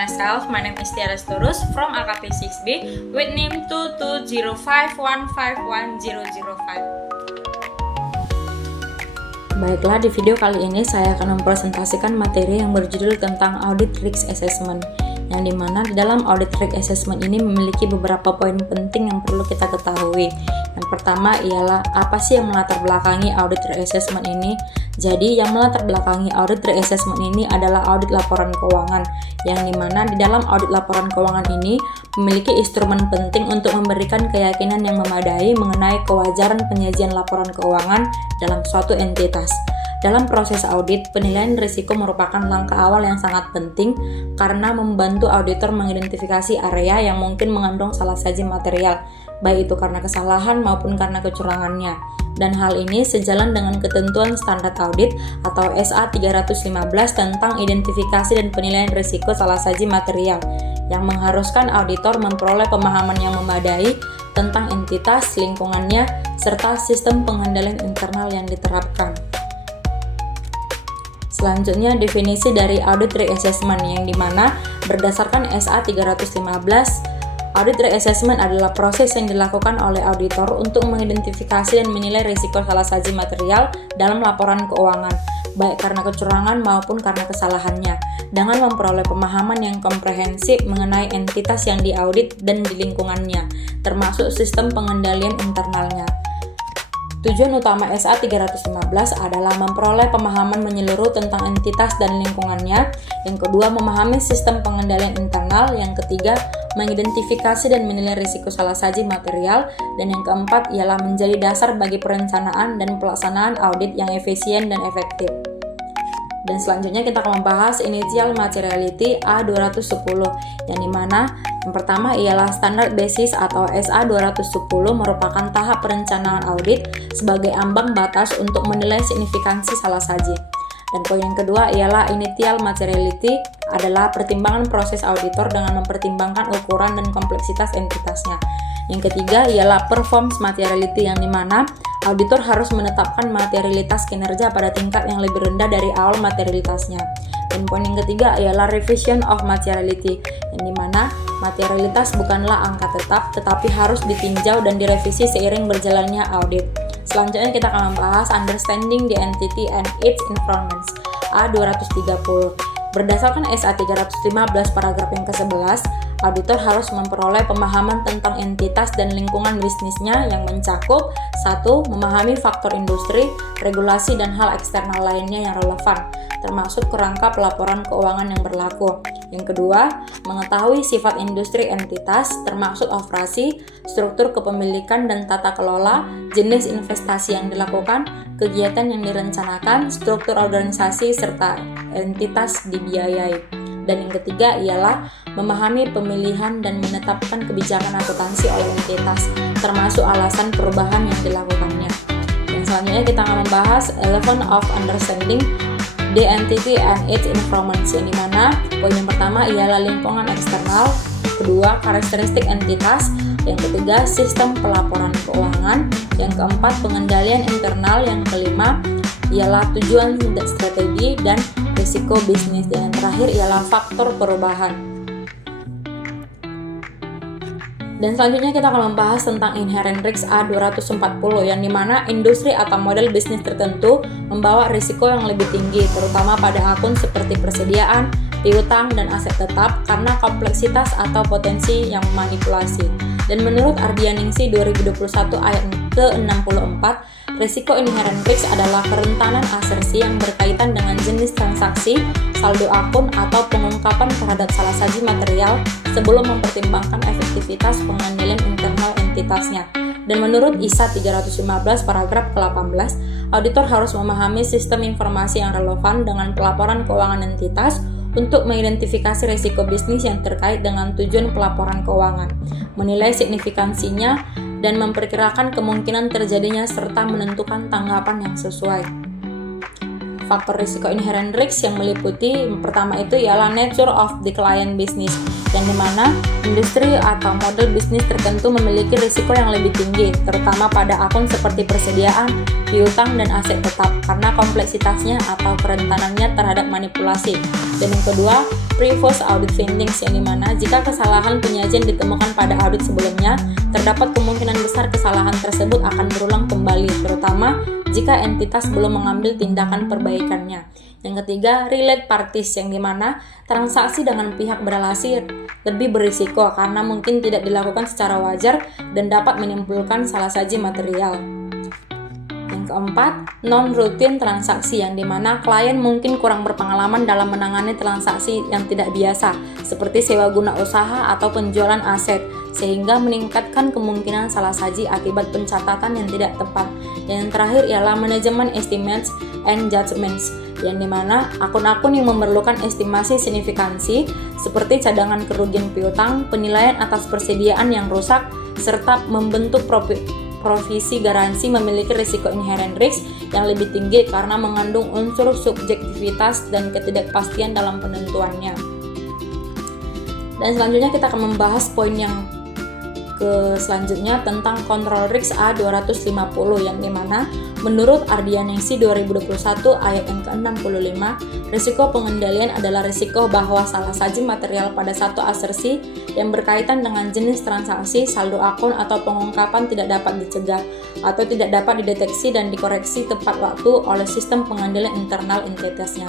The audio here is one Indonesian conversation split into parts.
myself. My name is Tiara Storus from AKP 6B with name 220515005. Baiklah, di video kali ini saya akan mempresentasikan materi yang berjudul tentang Audit Risk Assessment, yang dimana di dalam Audit Risk Assessment ini memiliki beberapa poin penting yang perlu kita ketahui. Yang pertama ialah apa sih yang melatar belakangi Audit Risk Assessment ini. Jadi yang melatar belakangi Audit Risk Assessment ini adalah audit laporan keuangan, yang dimana di dalam audit laporan keuangan ini memiliki instrumen penting untuk memberikan keyakinan yang memadai mengenai kewajaran penyajian laporan keuangan dalam suatu entitas. Dalam proses audit, penilaian risiko merupakan langkah awal yang sangat penting karena membantu auditor mengidentifikasi area yang mungkin mengandung salah saji material, baik itu karena kesalahan maupun karena kecurangannya. Dan hal ini sejalan dengan ketentuan standar audit atau SA 315 tentang identifikasi dan penilaian risiko salah saji material, yang mengharuskan auditor memperoleh pemahaman yang memadai tentang entitas, lingkungannya, serta sistem pengendalian internal yang diterapkan. Selanjutnya, definisi dari Audit Risk Assessment, yang dimana berdasarkan SA 315, Audit Risk Assessment adalah proses yang dilakukan oleh auditor untuk mengidentifikasi dan menilai risiko salah saji material dalam laporan keuangan, baik karena kecurangan maupun karena kesalahannya, dengan memperoleh pemahaman yang komprehensif mengenai entitas yang diaudit dan di lingkungannya, termasuk sistem pengendalian internalnya. Tujuan utama SA 315 adalah memperoleh pemahaman menyeluruh tentang entitas dan lingkungannya. Yang kedua, memahami sistem pengendalian internal. Yang ketiga, mengidentifikasi dan menilai risiko salah saji material. Dan yang keempat ialah menjadi dasar bagi perencanaan dan pelaksanaan audit yang efisien dan efektif. Dan selanjutnya kita akan membahas Initial Materiality A210, yang dimana yang pertama ialah Standard Basis atau SA210 merupakan tahap perencanaan audit sebagai ambang batas untuk menilai signifikansi salah saji. Dan poin yang kedua ialah Initial Materiality adalah pertimbangan proses auditor dengan mempertimbangkan ukuran dan kompleksitas entitasnya. Yang ketiga ialah Performance Materiality, yang dimana auditor harus menetapkan materialitas kinerja pada tingkat yang lebih rendah dari awal materialitasnya. Dan poin yang ketiga ialah Revision of Materiality, yang dimana materialitas bukanlah angka tetap, tetapi harus ditinjau dan direvisi seiring berjalannya audit. Selanjutnya kita akan membahas Understanding the Entity and its Informants A230. Berdasarkan SA 315 paragraf yang ke-11, auditor harus memperoleh pemahaman tentang entitas dan lingkungan bisnisnya yang mencakup 1. Memahami faktor industri, regulasi, dan hal eksternal lainnya yang relevan, termasuk kerangka pelaporan keuangan yang berlaku. Yang kedua, mengetahui sifat industri entitas, termasuk operasi, struktur kepemilikan dan tata kelola, jenis investasi yang dilakukan, kegiatan yang direncanakan, struktur organisasi, serta entitas dibiayai. Dan yang ketiga ialah memahami pemilihan dan menetapkan kebijakan akuntansi oleh entitas, termasuk alasan perubahan yang dilakukannya. Dan selanjutnya kita akan membahas Eleven of Understanding the Entity and its Informants, yang dimana poin yang pertama ialah lingkungan eksternal, kedua karakteristik entitas, yang ketiga sistem pelaporan keuangan, yang keempat pengendalian internal, yang kelima ialah tujuan dan strategi dan risiko bisnis, dan yang terakhir ialah faktor perubahan. Dan selanjutnya kita akan membahas tentang Inherent Risk A240, yang dimana industri atau model bisnis tertentu membawa risiko yang lebih tinggi, terutama pada akun seperti persediaan, piutang, dan aset tetap karena kompleksitas atau potensi yang memanipulasi. Dan menurut Ardianingsih 2021 ayat ke-64, risiko inherent risk adalah kerentanan asersi yang berkaitan dengan jenis transaksi, saldo akun, atau pengungkapan terhadap salah saji material sebelum mempertimbangkan efektivitas pengendalian internal entitasnya. Dan menurut ISA 315 paragraf ke-18, auditor harus memahami sistem informasi yang relevan dengan pelaporan keuangan entitas untuk mengidentifikasi risiko bisnis yang terkait dengan tujuan pelaporan keuangan, menilai signifikansinya, dan memperkirakan kemungkinan terjadinya serta menentukan tanggapan yang sesuai. faktor risiko inherent risk yang meliputi pertama itu ialah nature of the client business, yang dimana industri atau model bisnis tertentu memiliki risiko yang lebih tinggi, terutama pada akun seperti persediaan, piutang, dan aset tetap karena kompleksitasnya atau kerentanannya terhadap manipulasi. Dan yang kedua, previous audit findings, yang dimana jika kesalahan penyajian ditemukan pada audit sebelumnya, terdapat kemungkinan besar kesalahan tersebut akan berulang kembali, terutama jika entitas belum mengambil tindakan perbaikannya. Yang ketiga, relate parties, yang dimana transaksi dengan pihak berelasi lebih berisiko karena mungkin tidak dilakukan secara wajar dan dapat menimbulkan salah saji material. Yang keempat, non-routine transaksi, yang dimana klien mungkin kurang berpengalaman dalam menangani transaksi yang tidak biasa, seperti sewa guna usaha atau penjualan aset, sehingga meningkatkan kemungkinan salah saji akibat pencatatan yang tidak tepat. Dan yang terakhir ialah manajemen estimates and judgments, yang dimana akun-akun yang memerlukan estimasi signifikansi seperti cadangan kerugian piutang, penilaian atas persediaan yang rusak, serta membentuk provisi garansi memiliki risiko inherent risk yang lebih tinggi karena mengandung unsur subjektivitas dan ketidakpastian dalam penentuannya. Dan selanjutnya kita akan membahas poin yang selanjutnya tentang control risk A250, yang dimana menurut Ardianengsi 2021 ayat yang ke-65, risiko pengendalian adalah risiko bahwa salah saji material pada satu asersi yang berkaitan dengan jenis transaksi, saldo akun, atau pengungkapan tidak dapat dicegah atau tidak dapat dideteksi dan dikoreksi tepat waktu oleh sistem pengendalian internal entitasnya.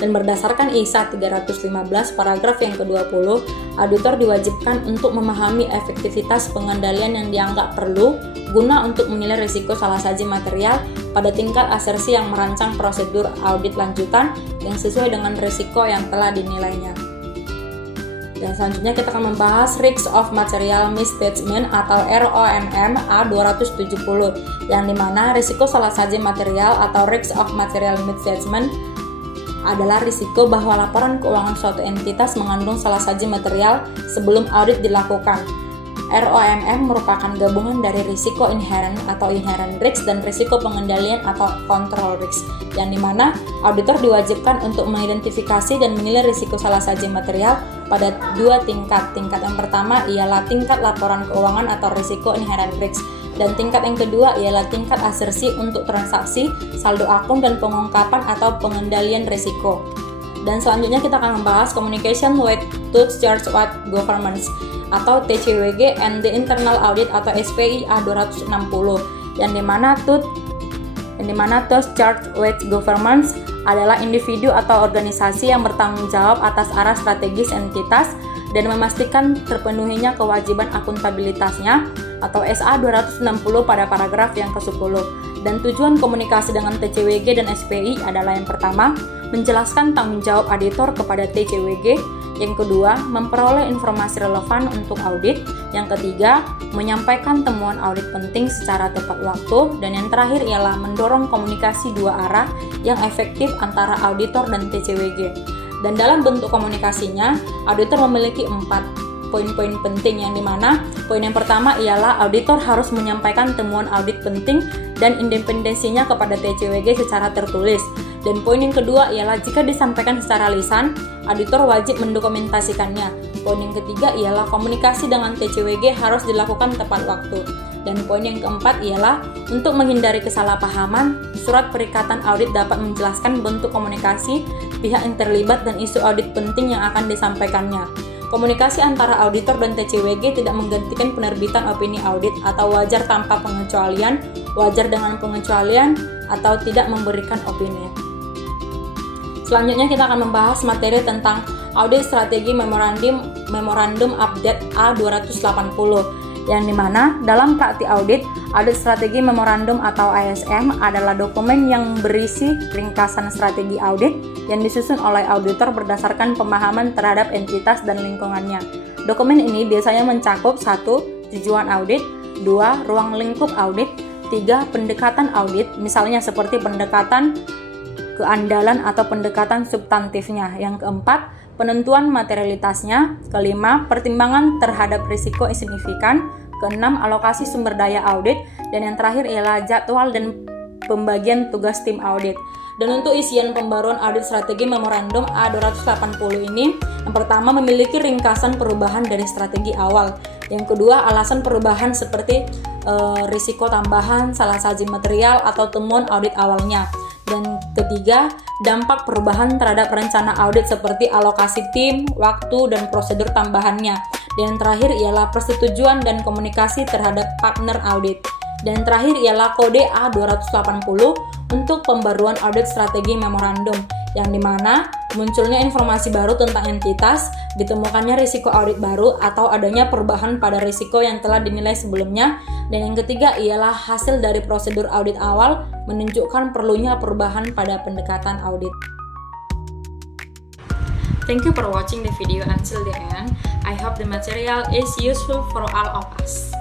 Dan berdasarkan ISA 315 paragraf yang ke-20, auditor diwajibkan untuk memahami efektivitas pengendalian yang dianggap perlu guna untuk menilai risiko salah saji material pada tingkat asersi yang merancang prosedur audit lanjutan yang sesuai dengan risiko yang telah dinilainya. Dan selanjutnya kita akan membahas Risk of Material Misstatement atau ROMM A270, yang dimana risiko salah saji material atau Risk of Material Misstatement adalah risiko bahwa laporan keuangan suatu entitas mengandung salah saji material sebelum audit dilakukan. ROMM merupakan gabungan dari risiko inherent atau inherent risk dan risiko pengendalian atau control risk, yang dimana auditor diwajibkan untuk mengidentifikasi dan menilai risiko salah saji material pada dua tingkat. Tingkat yang pertama ialah tingkat laporan keuangan atau risiko inherent risk, dan tingkat yang kedua ialah tingkat asersi untuk transaksi, saldo akun, dan pengungkapan atau pengendalian risiko. Dan selanjutnya kita akan membahas Communication with Third-Party Governments atau TCWG and the Internal Audit atau SPI A260, yang dimana Third-Party Governments adalah individu atau organisasi yang bertanggung jawab atas arah strategis entitas dan memastikan terpenuhinya kewajiban akuntabilitasnya atau SA 260 pada paragraf yang ke-10. Dan tujuan komunikasi dengan TCWG dan SPI adalah yang pertama, menjelaskan tanggung jawab auditor kepada TCWG, yang kedua, memperoleh informasi relevan untuk audit, yang ketiga, menyampaikan temuan audit penting secara tepat waktu, dan yang terakhir ialah mendorong komunikasi dua arah yang efektif antara auditor dan TCWG. Dan dalam bentuk komunikasinya, auditor memiliki 4 poin-poin penting, yang dimana poin yang pertama ialah auditor harus menyampaikan temuan audit penting dan independensinya kepada TCWG secara tertulis. Dan poin yang kedua ialah jika disampaikan secara lisan, auditor wajib mendokumentasikannya. Poin yang ketiga ialah komunikasi dengan TCWG harus dilakukan tepat waktu. Dan poin yang keempat ialah untuk menghindari kesalahpahaman, surat perikatan audit dapat menjelaskan bentuk komunikasi, pihak yang terlibat, dan isu audit penting yang akan disampaikannya. Komunikasi antara auditor dan TCWG tidak menggantikan penerbitan opini audit atau wajar tanpa pengecualian, wajar dengan pengecualian, atau tidak memberikan opini. Selanjutnya kita akan membahas materi tentang Audit Strategi Memorandum Update A280, yang dimana dalam praktik audit, Audit Strategi Memorandum atau ASM adalah dokumen yang berisi ringkasan strategi audit yang disusun oleh auditor berdasarkan pemahaman terhadap entitas dan lingkungannya. Dokumen ini biasanya mencakup 1. Tujuan audit, 2. Ruang lingkup audit, 3. Pendekatan audit, misalnya seperti pendekatan keandalan atau pendekatan substantifnya. Yang keempat, penentuan materialitasnya. Kelima, pertimbangan terhadap risiko signifikan. Keenam, alokasi sumber daya audit. Dan yang terakhir ialah jadwal dan pembagian tugas tim audit. Dan untuk isian pembaruan audit strategi memorandum A280 ini, yang pertama memiliki ringkasan perubahan dari strategi awal. Yang kedua, alasan perubahan seperti risiko tambahan, salah saji material, atau temuan audit awalnya. Dan ketiga, dampak perubahan terhadap rencana audit seperti alokasi tim, waktu, dan prosedur tambahannya. Dan terakhir ialah persetujuan dan komunikasi terhadap partner audit. Dan terakhir ialah kode A280 untuk pembaruan audit strategi memorandum, yang dimana munculnya informasi baru tentang entitas, ditemukannya risiko audit baru, atau adanya perubahan pada risiko yang telah dinilai sebelumnya. Dan yang ketiga ialah hasil dari prosedur audit awal menunjukkan perlunya perubahan pada pendekatan audit. Thank you for watching the video until the end. I hope the material is useful for all of us.